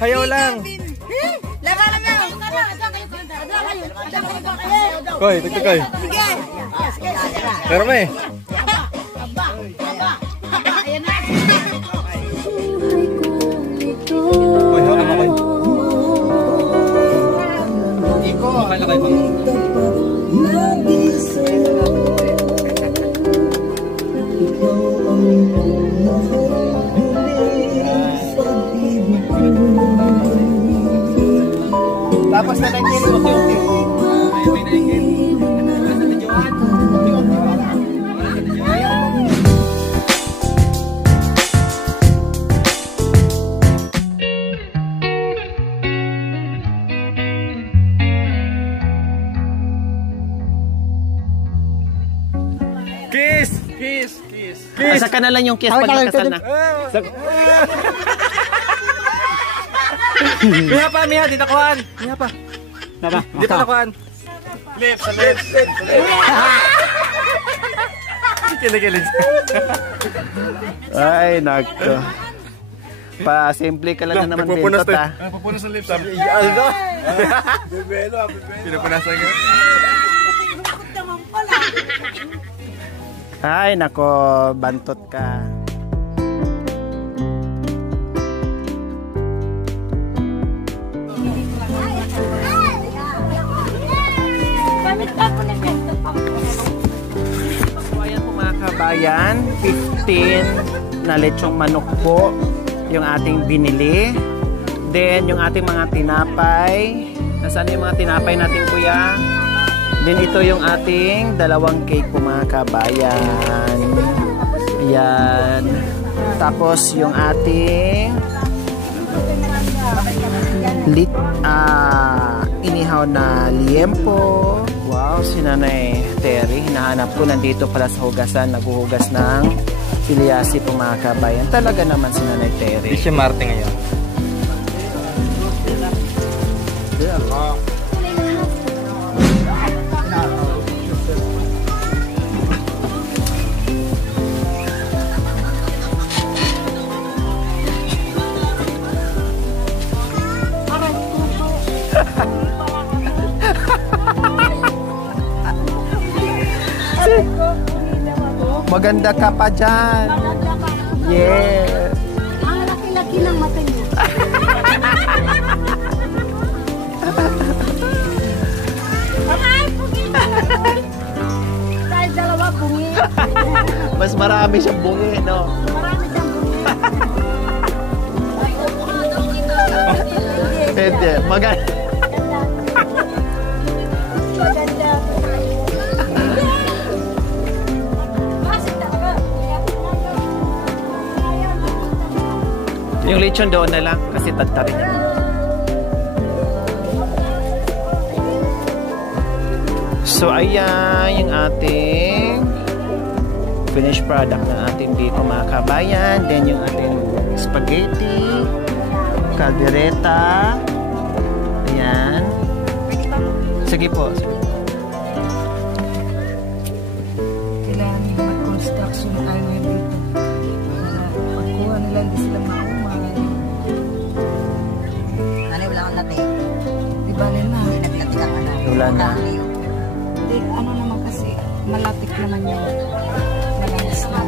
Hayaw lang. Koy, tagtagay. Sige. Pero may. Koy, hawa mo koy. Iko, akala kayo bang... Tapos na lang yun, okay. May naingin. Nasa videoan. Kiss! Kiss! Kiss! Kiss! Asa ka na lang yung kiss pag nakasal na. Miha pa, Miha, di nakuhaan. Miha pa. Di pa nakuhaan. Lips, lips, lips. Kilig-kilig. Ay, nagto. Pa-simple ka lang na naman pintot ha. Papunas ng lips. Aldo. Bebelo. Pinapunasan ka. Ay, nako, bantot ka. Ayan po mga kabayan, 15 na lechong manok po yung ating binili. Then yung ating mga tinapay. Nasaan yung mga tinapay natin kuya? Then ito yung ating dalawang cake po mga kabayan. Ayan. Tapos yung ating inihaw na liempo. Wow, si Nanay Terry. Hinahanap ko, nandito pala sa hugasan. Naghuhugas ng Siliasi po mga kabayan. Talaga naman si Nanay Terry. Di siya Marte ngayon. Maganda ka pa dyan. Yes. Ang laki-laki ng mata niyo. Ay, bungi. Dahil dalawa bungi. Mas marami siyang bungi, no? Marami siyang bungi. Pwede. Maganda. Yung lechon doon na lang kasi tadtarin niya. So ayan yung ating finished product na ating dito mga kabayan. Then yung ating spaghetti, caldereta. Ayan. Sige po. Kailangan mag-construction tayo ngayon dito. Pagkuha nila hindi sila maumay. Ano wala kang lati? Di ba nila? Naglati ka na. Wala na. Di, ano naman kasi, malapit naman yun. Malalas na.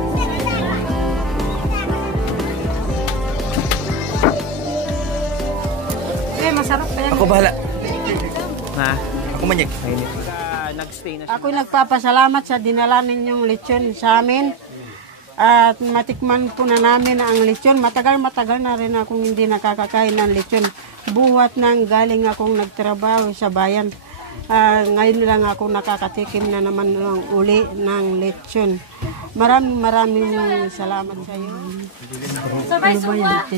Masarap pa yan. Ako bahala. Ha? Ako manyag. Nag-stay na siya. Ako'y nagpapasalamat sa dinala ninyong lechon sa amin. At matikman po na namin ang lechon. Matagal-matagal na rin akong hindi nakakakain ng lechon. Buhat nang galing akong nagtrabaho sa bayan. Ngayon lang ako nakakatikim na naman ng uli ng lechon. Maraming salamat sa iyo. Sabay suwa!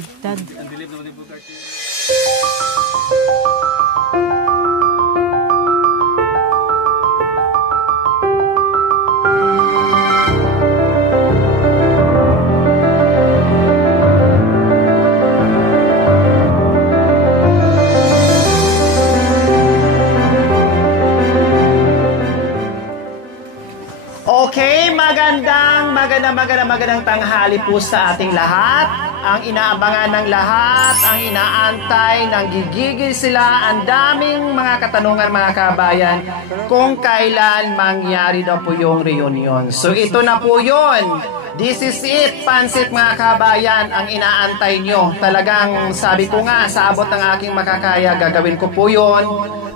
Okay, magandang tanghali po sa ating lahat. ang inaabangan ng lahat, ang inaantay, nang gigigil sila, ang daming mga katanungan mga kabayan kung kailan mangyari daw po yung reunion. So ito na po yun. This is it, pansit mga kabayan, ang inaantay nyo. Talagang sabi ko nga, sa abot ng aking makakaya, gagawin ko po yun.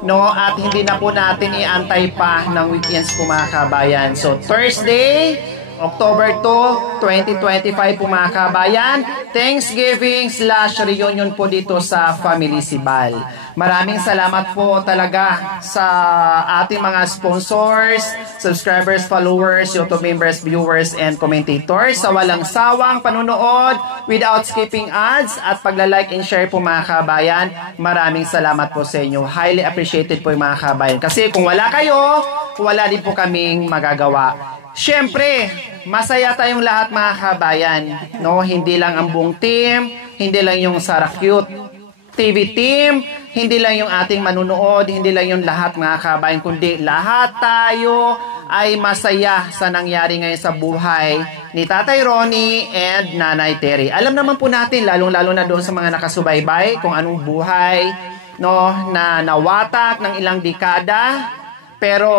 No? At hindi na po natin iantay pa ng weekends po mga kabayan. So Thursday, October 2, 2025 po mga kabayan, Thanksgiving/reunion po dito sa Family Sibal. Maraming salamat po talaga sa ating mga sponsors, subscribers, followers, YouTube members, viewers, and commentators sa walang sawang panunood without skipping ads at pagla-like and share po mga kabayan. Maraming salamat po sa inyo. Highly appreciated po yung mga kabayan. Kasi kung wala kayo, wala din po kaming magagawa. Siyempre, masaya tayong lahat mga kabayan, no? Hindi lang ang buong team, hindi lang yung Sarah Cute TV team, hindi lang yung ating manunood, hindi lang yung lahat mga kabayan, kundi lahat tayo ay masaya sa nangyari ngayon sa buhay ni Tatay Ronnie and Nanay Terry. Alam naman po natin, lalong-lalo na doon sa mga nakasubaybay, kung anong buhay, no, na nawatak ng ilang dekada, pero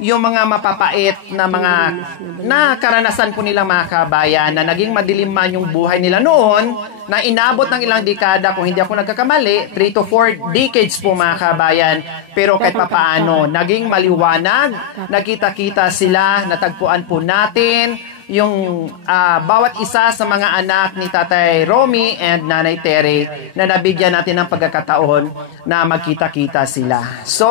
yung mga mapapait na mga karanasan po nila mga kabayan na naging madilim man yung buhay nila noon na inabot ng ilang dekada, kung hindi ako nagkakamali, 3 to 4 decades po mga kabayan, pero kahit papaano naging maliwanag, nakita-kita sila, natagpuan po natin yung bawat isa sa mga anak ni Tatay Romy and Nanay Terry na nabigyan natin ng pagkakataon na magkita-kita sila. So,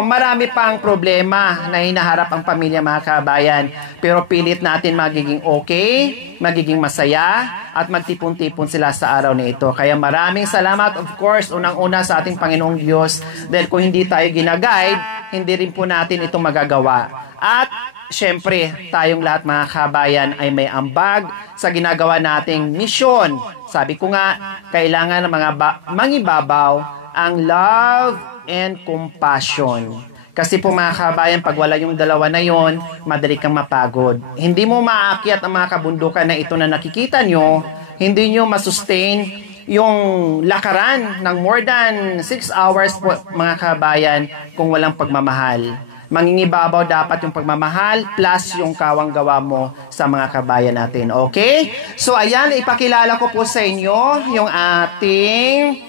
marami pang problema na hinaharap ang pamilya mga kabayan, pero pilit natin magiging okay, magiging masaya, at magtipon-tipon sila sa araw na ito. Kaya maraming salamat, of course, unang-una sa ating Panginoong Diyos, dahil kung hindi tayo ginaguide, hindi rin po natin ito magagawa. At siyempre, tayong lahat mga kabayan ay may ambag sa ginagawa nating misyon. Sabi ko nga, kailangan ng mga mangibabaw ang love and compassion. Kasi po mga kabayan, pag wala yung dalawa na yon, madali kang mapagod. Hindi mo maakyat ang mga kabundukan na ito na nakikita nyo, hindi nyo masustain yung lakaran ng more than 6 hours po mga kabayan kung walang pagmamahal. Mangingibabaw dapat yung pagmamahal plus yung kawang gawa mo sa mga kabayan natin. Okay? So ayan, ipakilala ko po sa inyo yung ating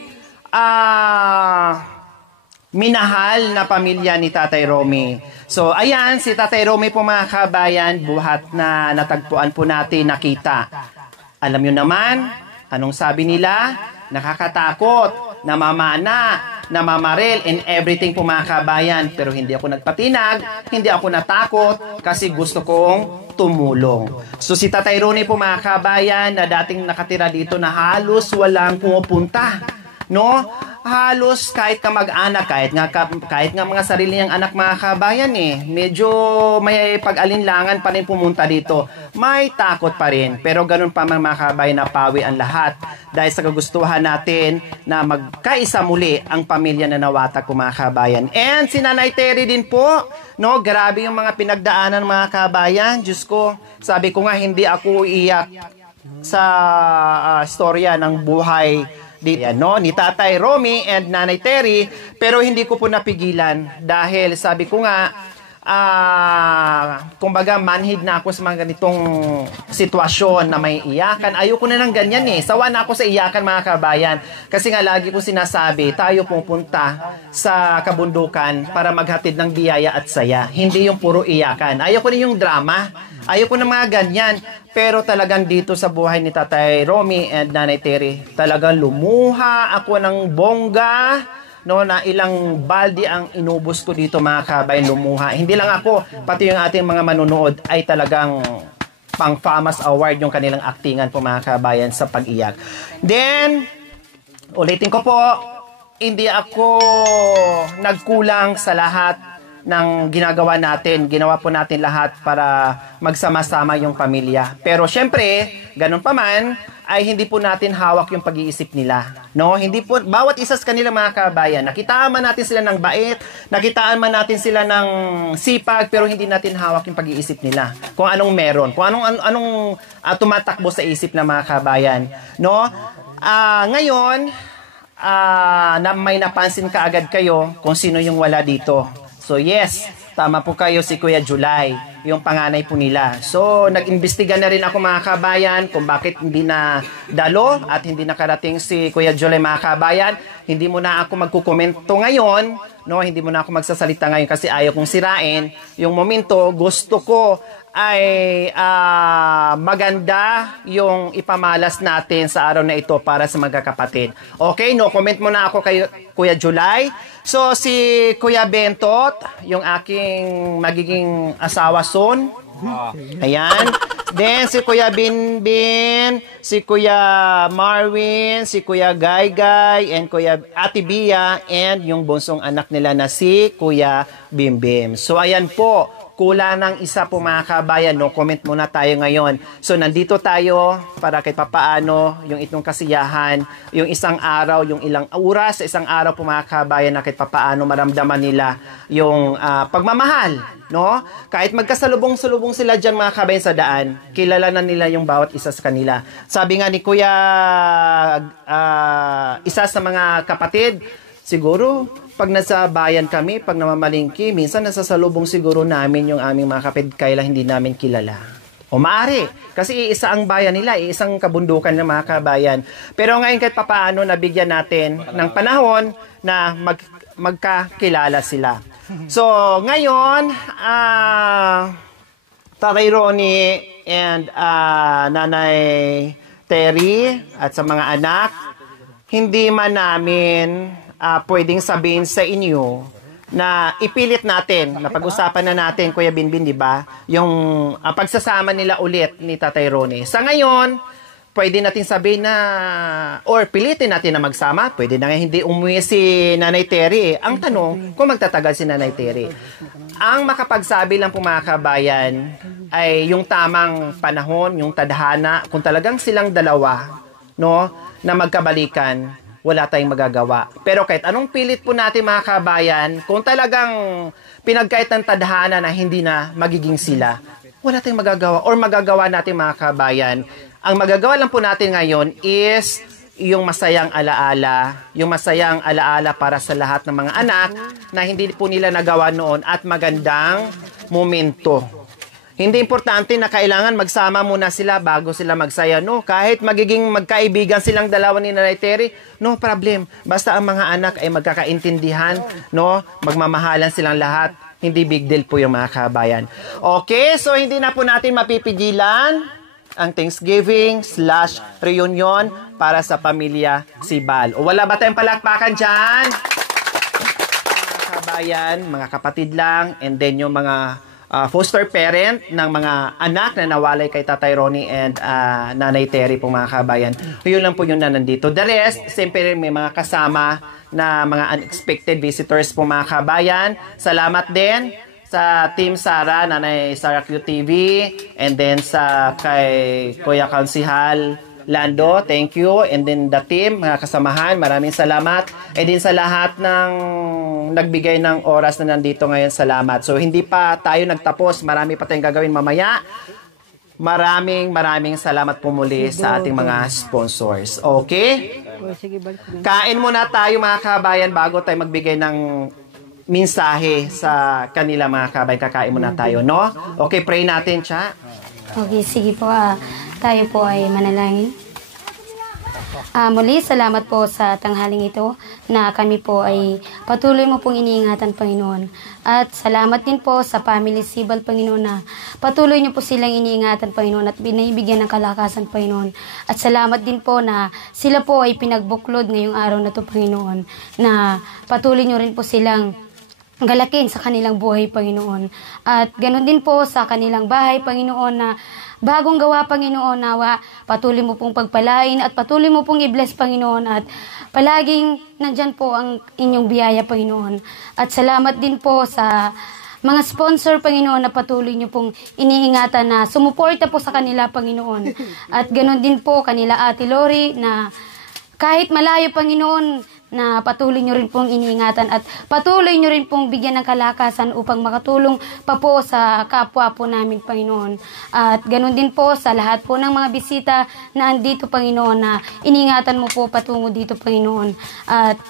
minahal na pamilya ni Tatay Romy. So ayan, si Tatay Romy po mga kabayan, buhat na natagpuan po natin, nakita. Alam nyo naman, anong sabi nila? Nakakatakot, namamana, namamaril, and everything po mga kabayan. Pero hindi ako nagpatinag, hindi ako natakot, kasi gusto kong tumulong. So si Tatay Ronnie po mga kabayan, na dating nakatira dito na halos walang pumupunta. No? Halos kahit kamag-anak, kahit nga mga sarili niyang anak mga kabayan medyo may pag-alinlangan pa rin pumunta dito. May takot pa rin. Pero ganun pa mga kabayan, napawi ang lahat dahil sa kagustuhan natin na magkaisa muli ang pamilya na nawatak po mga kabayan. And si Nanay Terry din po, no, grabe yung mga pinagdaanan mga kabayan. Diyos ko, sabi ko nga hindi ako iiyak sa storya ng buhay ni Tatay Romy and Nanay Terry, pero hindi ko po napigilan dahil sabi ko nga kumbaga manhid na ako sa mga ganitong sitwasyon na may iyakan. Ayoko na ng ganyan sawa na ako sa iyakan mga kabayan, kasi nga lagi ko sinasabi, tayo pupunta sa kabundukan para maghatid ng biyaya at saya, hindi yung puro iyakan. Ayoko na yung drama, ayoko na mga ganyan. Pero talagang dito sa buhay ni Tatay Romy and Nanay Terry, talagang lumuha ako ng bongga, no, na ilang baldi ang inubos ko dito mga kabayan, lumuha. Hindi lang ako, pati yung ating mga manunood ay talagang pang FAMAS Award yung kanilang aktingan po mga kabayan sa pag-iyak. Then, ulitin ko po, hindi ako nagkulang sa lahat ng ginagawa natin. Ginawa po natin lahat para magsama-sama yung pamilya. Pero syempre, ganun pa man, ay hindi po natin hawak yung pag-iisip nila. No? Hindi po, bawat isa sa kanila mga kabayan, nakita man natin sila ng bait, nakitaan man natin sila ng sipag pero hindi natin hawak yung pag-iisip nila. Kung anong meron, kung anong tumatakbo sa isip ng mga kabayan, no? Ngayon, na may napansin ka agad kayo kung sino yung wala dito. So yes, tama po kayo, si Kuya July, yung panganay po nila. So, nag-imbestiga na rin ako mga kabayan kung bakit hindi na dalo at hindi nakarating si Kuya July mga kabayan. Hindi mo na ako magkukomento ngayon, no? Hindi mo na ako magsasalita ngayon kasi ayaw kong sirain. Yung momento, gusto ko ay maganda yung ipamalas natin sa araw na ito para sa magkakapatid. Okay, no? Comment mo na ako kay Kuya July. So, si Kuya Bentot, yung aking magiging asawa soon. Ayan. Then, si Kuya Binbin, si Kuya Marwin, si Kuya Gaygay, and Kuya Ate Bia, and yung bunsong anak nila na si Kuya Bimbim. So, ayan po. Kulang ng isa po mga kabayan, no? Comment muna tayo ngayon. So, nandito tayo para kahit papaano yung itong kasiyahan, yung isang araw, yung ilang oras sa isang araw po mga kabayan na kahit papaano maramdaman nila yung pagmamahal, no? Kahit magkasalubong-salubong sila dyan mga kabayan sa daan, kilala na nila yung bawat isa sa kanila. Sabi nga ni Kuya, isa sa mga kapatid, siguro, pag nasa bayan kami, pag namamalingki, minsan nasasalubong siguro namin yung aming mga kapatid kaya hindi namin kilala. O maaari, kasi iisa ang bayan nila, isang kabundukan ng mga kabayan. Pero ngayon kahit papaano nabigyan natin ng panahon na magkakilala sila. So ngayon, Tatay Ronnie and Nanay Terry at sa mga anak, hindi man namin pwedeng sabihin sa inyo na ipilit natin, na pag-usapan na natin, Kuya Binbin, di ba? Yung pagsasama nila ulit ni Tatay Ronnie. Sa ngayon, pwede natin sabihin na, or pilitin natin na magsama, pwede na nga hindi umuwi si Nanay Terry. Ang tanong, kung magtatagal si Nanay Terry. Ang makapagsabi lang po mga kabayan ay yung tamang panahon, yung tadhana, kung talagang silang dalawa, no, na magkabalikan, wala tayong magagawa. Pero kahit anong pilit po natin mga kabayan, kung talagang pinagkait ng tadhana na hindi na magiging sila, wala tayong magagawa or magagawa natin mga kabayan. Ang magagawa lang po natin ngayon is yung masayang alaala para sa lahat ng mga anak na hindi po nila nagawa noon at magandang momento. Hindi importante na kailangan magsama muna sila bago sila magsaya. No, kahit magiging magkaibigan silang dalawa ni Nanay Terry, no problem. Basta ang mga anak ay magkakaintindihan, no, magmamahalan silang lahat. Hindi big deal po yung mga kabayan. Okay, so hindi na po natin mapipigilan ang Thanksgiving/reunion para sa pamilya Sibal. O wala ba tayong palakpakan dyan? Mga kabayan, mga kapatid lang, and then yung mga foster parent ng mga anak na nawalay kay Tatay Ronnie and Nanay Terry po mga kabayan. Yun lang po yung na nandito. The rest, siyempre may mga kasama na mga unexpected visitors po mga kabayan. Salamat din sa Team Sara, Nanay Sara QTV, and then sa kay Kuya Kansihal Lando, thank you. And then the team, mga kasamahan, maraming salamat. And din sa lahat ng nagbigay ng oras na nandito ngayon, salamat. So hindi pa tayo nagtapos, marami pa tayong gagawin mamaya. Maraming salamat po muli sa ating mga sponsors. Okay? Kain muna tayo mga kabayan bago tayo magbigay ng mensahe sa kanila mga kabayan. Kakain muna tayo, no? Okay, pray natin, Cha. Okay, sige po. Tayo po ay manalangin. Muli, salamat po sa tanghaling ito na kami po ay patuloy mo pong iniingatan, Panginoon. At salamat din po sa Family Sibal, Panginoon, na patuloy niyo po silang iniingatan, Panginoon, at binibigyan ng kalakasan, Panginoon. At salamat din po na sila po ay pinagbuklod ngayong araw na to, Panginoon, na patuloy niyo rin po silang galakin sa kanilang buhay, Panginoon. At ganun din po sa kanilang bahay, Panginoon, na bagong gawa, Panginoon, nawa patuloy mo pong pagpalain at patuloy mo pong i-bless, Panginoon, at palaging nandyan po ang inyong biyaya, Panginoon. At salamat din po sa mga sponsor, Panginoon, na patuloy nyo pong iniingatan na sumuporta po sa kanila, Panginoon. At ganun din po kanila Ate Lori na kahit malayo, Panoon, na patuloy nyo rin pong iniingatan at patuloy nyo rin pong bigyan ng kalakasan upang makatulong pa po sa kapwa po namin, Panginoon. At ganun din po sa lahat po ng mga bisita na andito, Panginoon, na iniingatan mo po patungo dito, Panginoon. At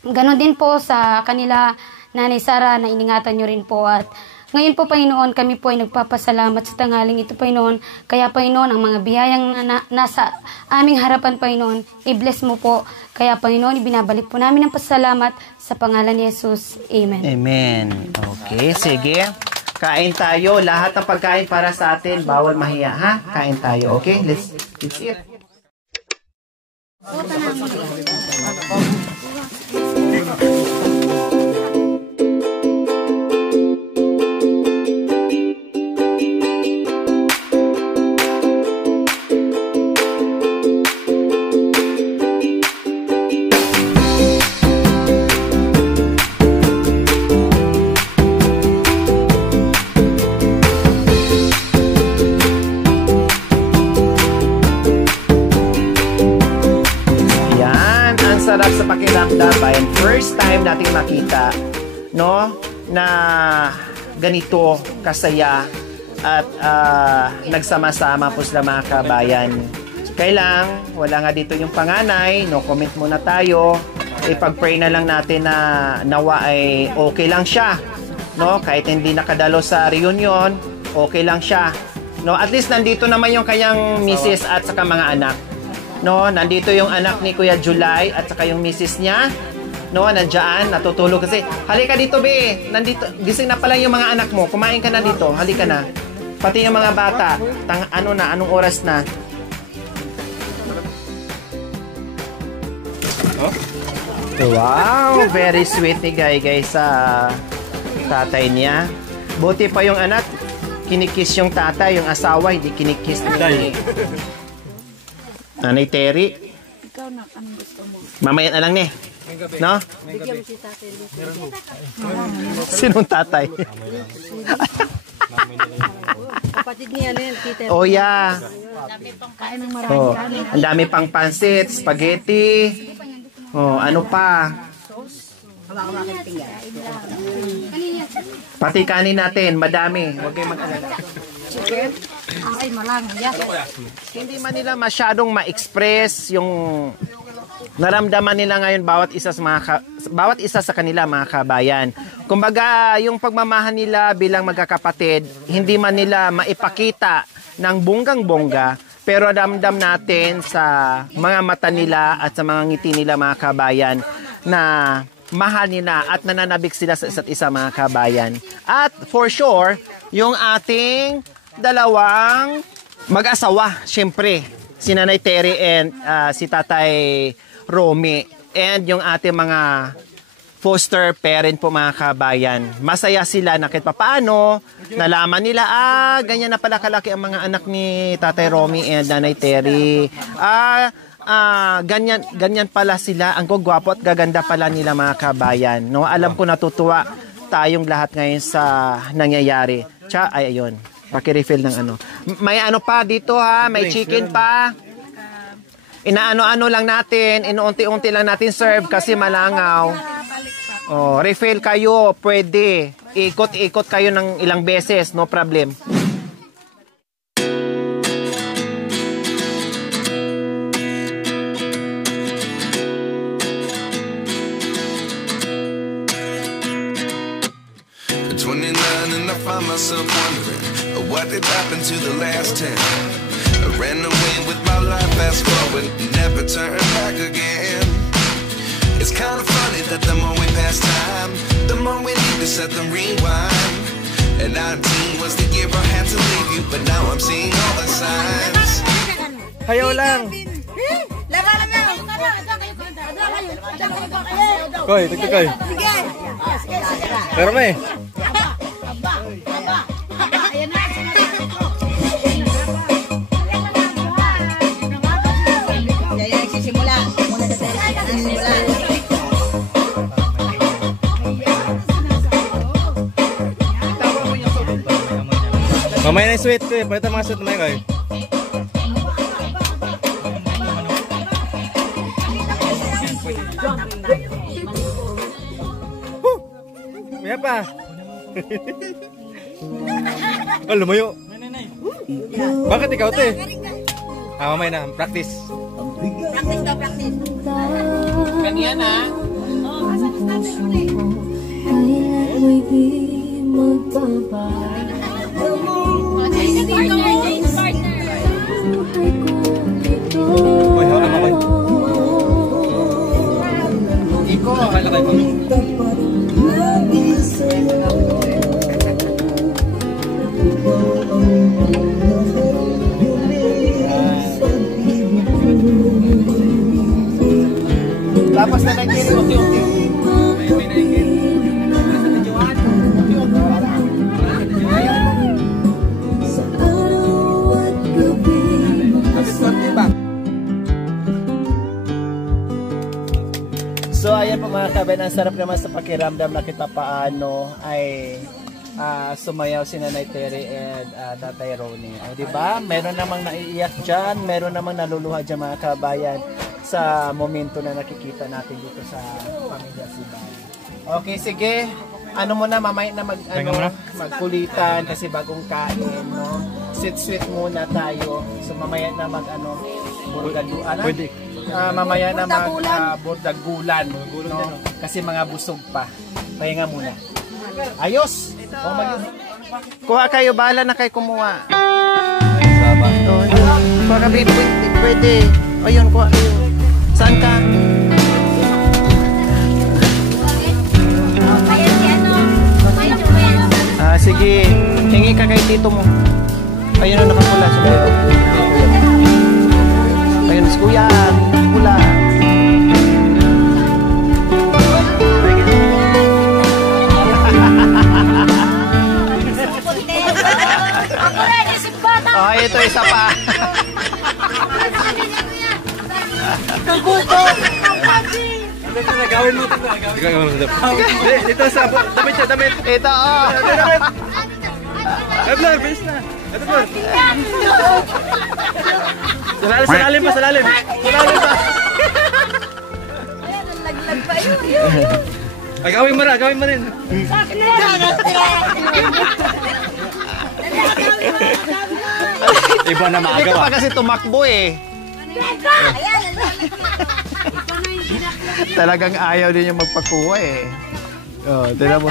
ganun din po sa kanila, Nanay Sara, na iningatan nyo rin po. At ngayon po, Panginoon, kami po ay nagpapasalamat sa tanghaling ito, Panginoon. Kaya, Panginoon, ang mga biyayang nasa aming harapan, Panginoon, i-bless mo po. Kaya, Panginoon, ibinabalik po namin ang pasalamat sa pangalan ni Jesus. Amen. Amen. Okay, sige. Kain tayo. Lahat ng pagkain para sa atin, bawal mahiya, ha? Kain tayo, okay? Let's eat. Sarap sa pakiramdaman. First time nating makita, no, na ganito kasaya at nagsama-sama po sila mga kabayan. Kailang, wala nga dito yung panganay, no comment muna tayo. Ipag-pray na lang natin na nawa ay okay lang siya, no, kahit hindi nakadalo sa reunion, okay lang siya, no, at least nandito naman yung kanyang misis at saka mga anak. No, nandito yung anak ni Kuya July at saka yung misis niya. No, nandiyan, natutulog kasi. Halika dito, be. Nandito, gising na pala yung mga anak mo. Kumain ka na dito. Halika na. Pati yung mga bata. Anong oras na? Wow, very sweet ni guys sa tatay niya. Buti pa yung anak, kinikiss yung tatay, yung asawa, hindi kinikiss ni Nanay Terry. Ikaw na, anong gusto mo? Mamaya na lang, no? Bigyan mo si tatay. Sinong tatay? Kapatid niya na yan, Peter. Oh, yeah. Kain ng marami. Ang dami pang pansit, spaghetti. Oh, ano pa? Pati kanin natin, madami. Huwag kayong mag-alala. Ay, malang. Hindi man nila masyadong ma-express yung naramdaman nila ngayon bawat isa sa kanila, mga kabayan. Kumbaga, yung pagmamahal nila bilang magkakapatid, hindi man nila maipakita ng bonggang-bongga, pero damdam natin sa mga mata nila at sa mga ngiti nila, mga kabayan, na mahal nila at nananabik sila sa isa't isa, mga kabayan. At for sure, yung ating dalawang mag-asawa, syempre, si Nanay Terry and si Tatay Romy, and yung ating mga foster parent po, mga kabayan. Masaya sila na kahit papaano, nalaman nila, ganyan na pala kalaki ang mga anak ni Tatay Romy and Nanay Terry. Ganyan pala sila, ang gwapo at gaganda pala nila, mga kabayan. No? Alam ko natutuwa tayong lahat ngayon sa nangyayari. Ayun. Paki-refill ng ano. May ano pa dito, ha, may chicken pa. Inaano-ano lang natin, inuunti-unti lang natin serve kasi malangaw. Oh, refill kayo, pwede. Ikot-ikot kayo ng ilang beses, no problem. At 29 and I find myself wondering what did happen to the last 10? I ran away with my life, fast forward, never turn back again. It's kind of funny that the more we pass time, the more we need to set the rewind. And 19 was the year I had to leave you, but now I'm seeing all the signs. Hayo lang. Koy, tagtagay. Pero may. Mamaya na yung sweet ko eh. Palitan mga sweet mamaya kayo. Yan pa. Oh, lumayo. Bakit ikaw, te? Mamaya na. Practice. Ganyan ha. Uy, hawakan mo, boy. Iko. Akala kayo. Tapos na nagkiri, unti-unti. So ayan po mga kabayan, ang sarap naman sa pakiramdam na kita paano ay sumayaw si Nanay Terry and Tatay Ronnie. O diba? Meron namang naiiyak dyan, meron namang naluluha dyan mga kabayan sa momento na nakikita natin dito sa Pamilya Sibay. Okay, sige. Ano muna, mamaya na magkulitan kasi bagong kain, no? Sweet muna tayo. So mamaya na burgaduan. Pwede. Mamaya na burdagulan, no? Kasi mga busog pa. Pahinga muna. Ayos! Kuha kayo, bahala na kayo kumuha. Kuha ka, babe. Pwede. O yun, kuha kayo. Saan ka? Sige. Hingi ka kay tito mo. Ayun ang nakapula. Ayun, si kuya. Pula. Oh, ito isa pa. Gawin mo ito. Dito sa damit siya, damit. Ito, oh. Blur, bilis na. Ito, Blur. Salalim pa. Salalim pa. Ay, gawin mo rin. Iba na Hindi ka pa kasi tumakbo eh. Talagang ayaw din yung magpakuha eh. Oh, tignan mo.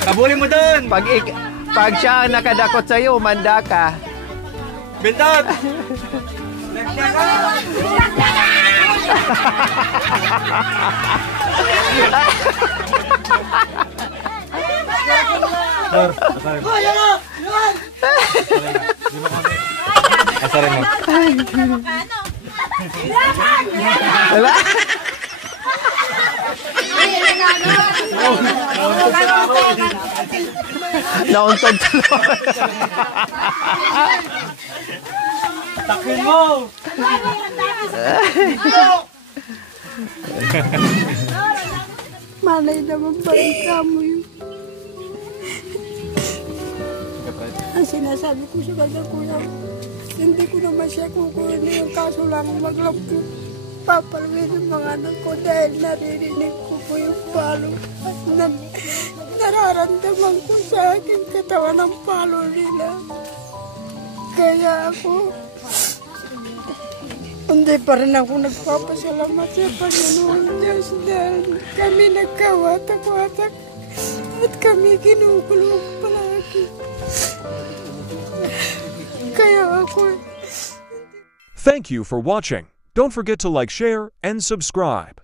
Kabulin mo doon. Pag siya ang nakadakot sa'yo, umanda ka. Bintot! Asarin mo. Wala? Nauntog tuloy. Takin mo! Malay naman balik ka mo yun. Ang sinasabi ko sa kanya, kuya, hindi ko naman siya kukunin yung kaso lang maglampo. Papalawin ng mga anak ko dahil naririnig ko po yung palo. Nararamdaman ko sa aking katawan ng palo nila. Kaya ako, hindi pa rin ako nagpapasalamat sa Panginoon Diyos dahil kami nagkawatak-watak at kami ginukulong palagi. Kaya ako... Thank you for watching. Don't forget to like, share, and subscribe.